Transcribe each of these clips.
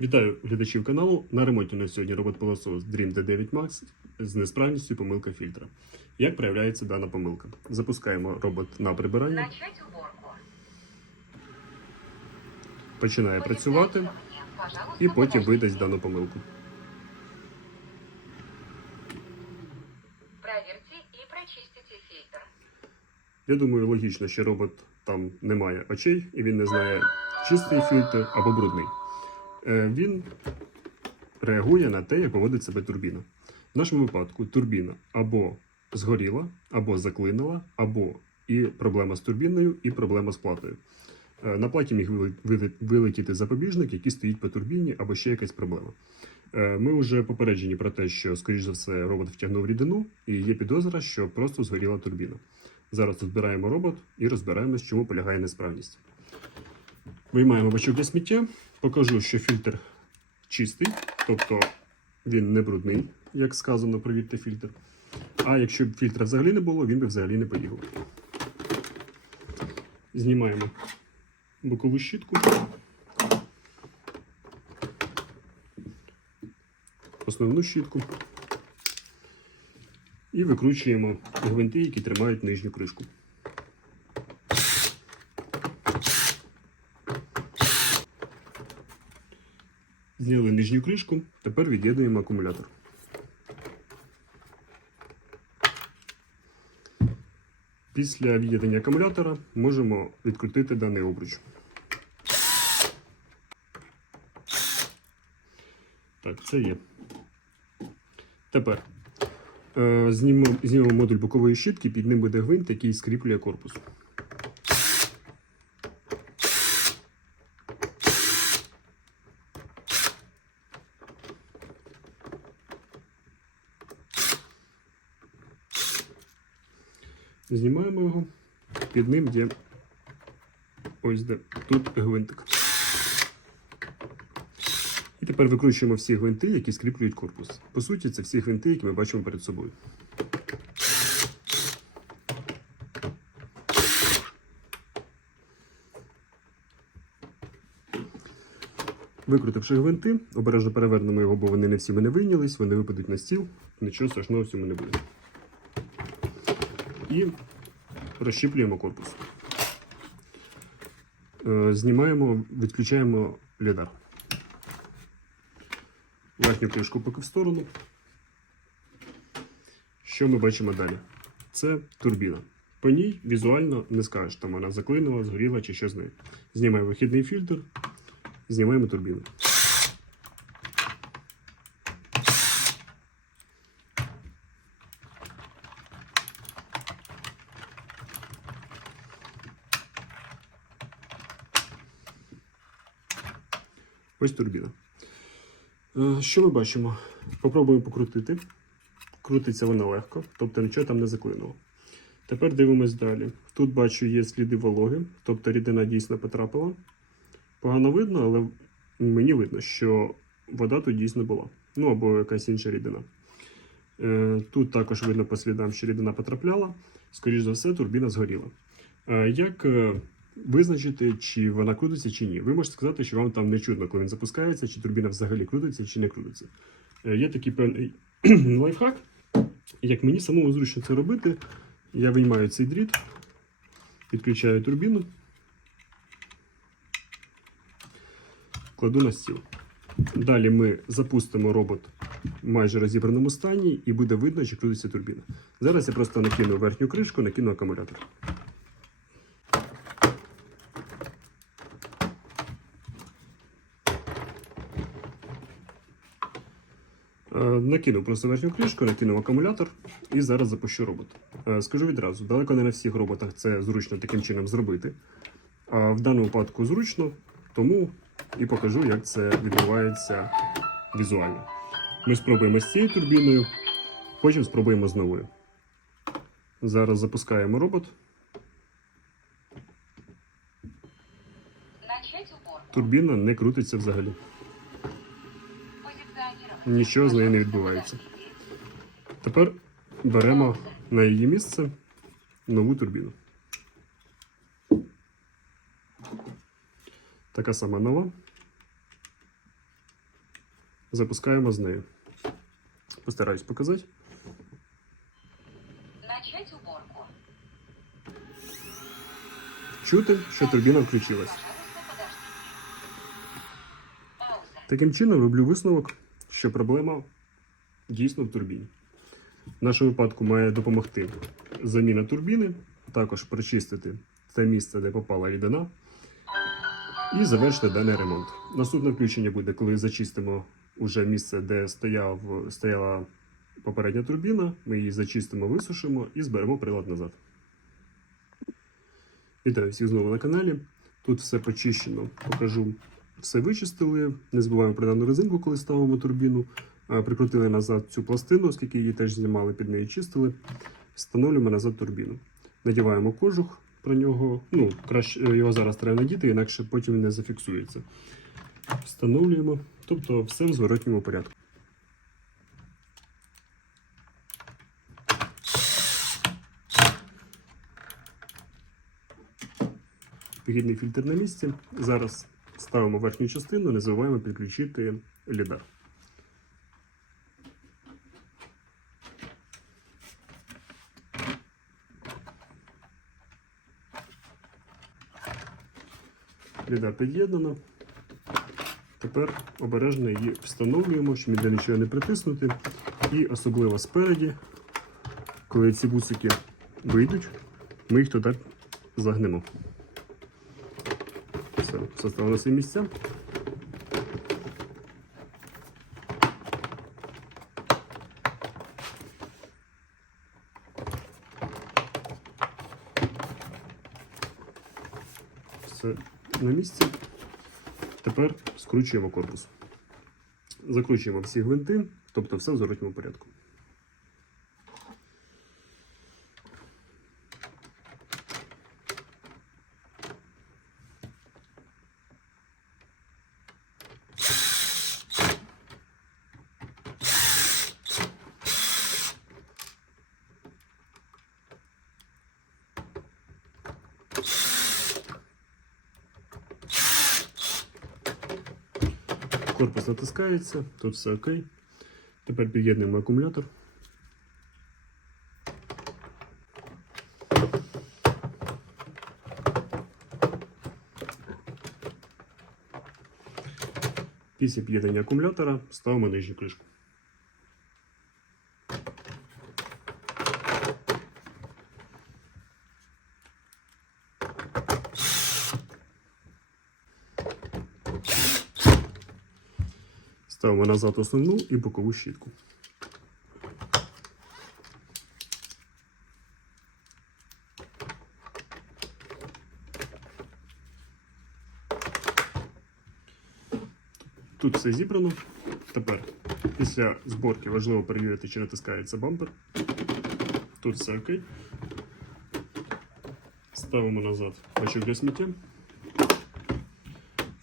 Вітаю глядачів каналу. На ремонті на сьогодні робот-пилосос Dream D9 Max з несправністю помилка фільтра. Як проявляється дана помилка? Запускаємо робот на прибирання, починає працювати і потім видасть дану помилку. Я думаю, логічно, що робот там не має очей і він не знає, чистий фільтр або брудний. Е, Він реагує на те, як поводить себе турбіна. В нашому випадку турбіна або згоріла, або заклинила, або і проблема з турбіною, і проблема з платою. Е, На платі міг вилетіти запобіжник, який стоїть по турбіні, або ще якась проблема. Е, Ми вже попереджені про те, що, скоріш за все, робот втягнув рідину, і є підозра, що просто згоріла турбіна. Зараз розбираємо робот і розбираємось, чому полягає несправність. Виймаємо бачок для сміття, покажу, що фільтр чистий, тобто він не брудний, як сказано, провірте фільтр. А якщо б фільтра взагалі не було, він би взагалі не поїхав. Знімаємо бокову щітку. Основну щітку. І викручуємо гвинти, які тримають нижню кришку. Зняли нижню кришку, тепер від'єднуємо акумулятор. Після від'єднання акумулятора можемо відкрутити даний обруч. Так, це є. Тепер е, знімемо, модуль бокової щітки, під ним буде гвинт, який скріплює корпус. Знімаємо його. Під ним є ось де тут гвинтик. І тепер викручуємо всі гвинти, які скріплюють корпус. По суті, це всі гвинти, які ми бачимо перед собою. Викрутивши гвинти, обережно перевернемо його, бо вони не всі мене вийнялись, вони випадуть на стіл, нічого страшного в цьому не буде. І розщіплюємо корпус. Е, Знімаємо, відключаємо лідар. Верхню кришку поки в сторону. Що ми бачимо далі? Це турбіна. По ній візуально не скажеш, там вона заклинула, згоріла чи що з нею. Знімаємо вихідний фільтр, знімаємо турбіну. Ось турбіна. Е, Що ми бачимо? Попробуємо покрутити. Крутиться вона легко, тобто нічого там не заклинуло. Тепер дивимось далі. Тут бачу є сліди вологи, тобто рідина дійсно потрапила. Погано видно, але мені видно, що вода тут дійсно була. Ну або якась інша рідина. Е, Тут також видно по слідам, що рідина потрапляла. Скоріше за все, турбіна згоріла. Е, Як визначити, чи вона крутиться, чи ні? Ви можете сказати, що вам там не чутно, коли він запускається, чи турбіна взагалі крутиться, чи не крутиться. Е, Є такий певний лайфхак. Як мені самому зручно це робити, я виймаю цей дріт, підключаю турбіну, кладу на стіл. Далі ми запустимо робот в майже розібраному стані і буде видно, чи крутиться турбіна. Зараз я просто накину верхню кришку, накину акумулятор. Накинув просто верхню кришку, накинув акумулятор і зараз запущу робот. Е, Скажу відразу, далеко не на всіх роботах це зручно таким чином зробити. А в даному випадку зручно, тому і покажу, як це відбувається візуально. Ми спробуємо з цією турбіною, потім спробуємо з новою. Зараз запускаємо робот. Турбіна не крутиться взагалі. Нічого з нею не відбувається. Тепер беремо на її місце нову турбіну. Така сама нова. запускаємо з нею. Постараюсь показати. Начать уборку. Чути, що турбіна включилась. Таким чином роблю висновок, що проблема дійсно в турбіні. В нашому випадку має допомогти заміна турбіни, також прочистити те місце, де попала рідина, і завершити даний ремонт. Наступне включення буде, коли зачистимо уже місце, де стояв, стояла попередня турбіна. Ми її зачистимо, висушимо і зберемо прилад назад. Вітаю всіх знову на каналі. Тут все почищено, покажу все вичистили. Не забуваємо про дану резинку, коли ставимо турбіну. Прикрутили назад цю пластину, оскільки її теж знімали, під нею чистили. Встановлюємо назад турбіну. Надіваємо кожух про нього. Ну, краще його зараз треба надіти, інакше потім не зафіксується. Встановлюємо, тобто все в зворотньому порядку. Вигідний фільтр на місці. Зараз ставимо верхню частину, не забуваємо підключити лідар. Лідар під'єднано. Тепер обережно її встановлюємо, щоб ніде нічого не притиснути. І особливо спереді, коли ці бусики вийдуть, ми їх туди загнемо. Все, все на свої місця. Все на місці. Тепер скручуємо корпус. Закручуємо всі гвинти, тобто все в зворотньому порядку. Корпус натискається, тут все окей. Тепер під'єднуємо акумулятор. Після під'єднання акумулятора ставимо нижню кришку. Ставимо назад основну і бокову щітку. Тут все зібрано. Тепер після зборки важливо перевірити, чи натискається бампер. Тут все окей. Ставимо назад бачок для сміття.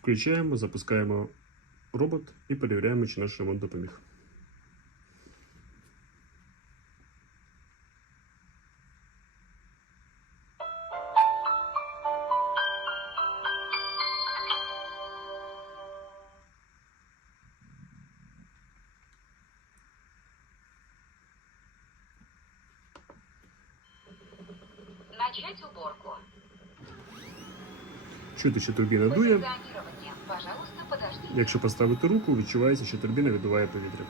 Включаємо, запускаємо робот і перевіряємо, чи наш ремонт допоміг. Начать уборку. Чути, що турбіна дує. Якщо поставити руку, відчувається, що турбіна віддуває повітря.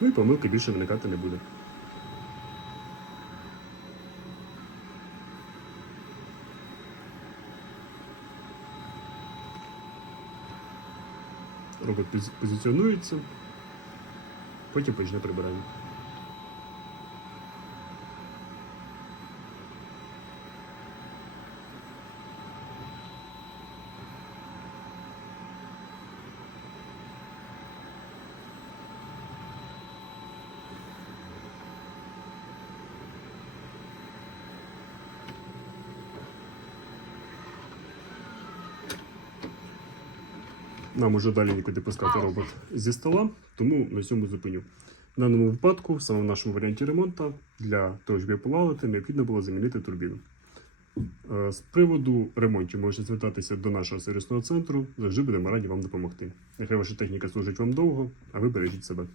Ну і помилки більше виникати не буде. Робот позиціонується, потім почне прибирання. Нам уже далі нікуди пускати робот зі стола, тому на цьому зупиню. В даному випадку, саме в нашому варіанті ремонту, для того, щоб її полагодити, необхідно було замінити турбіну. З приводу ремонтів можете звертатися до нашого сервісного центру. Завжди будемо раді вам допомогти. Нехай ваша техніка служить вам довго, а ви бережіть себе.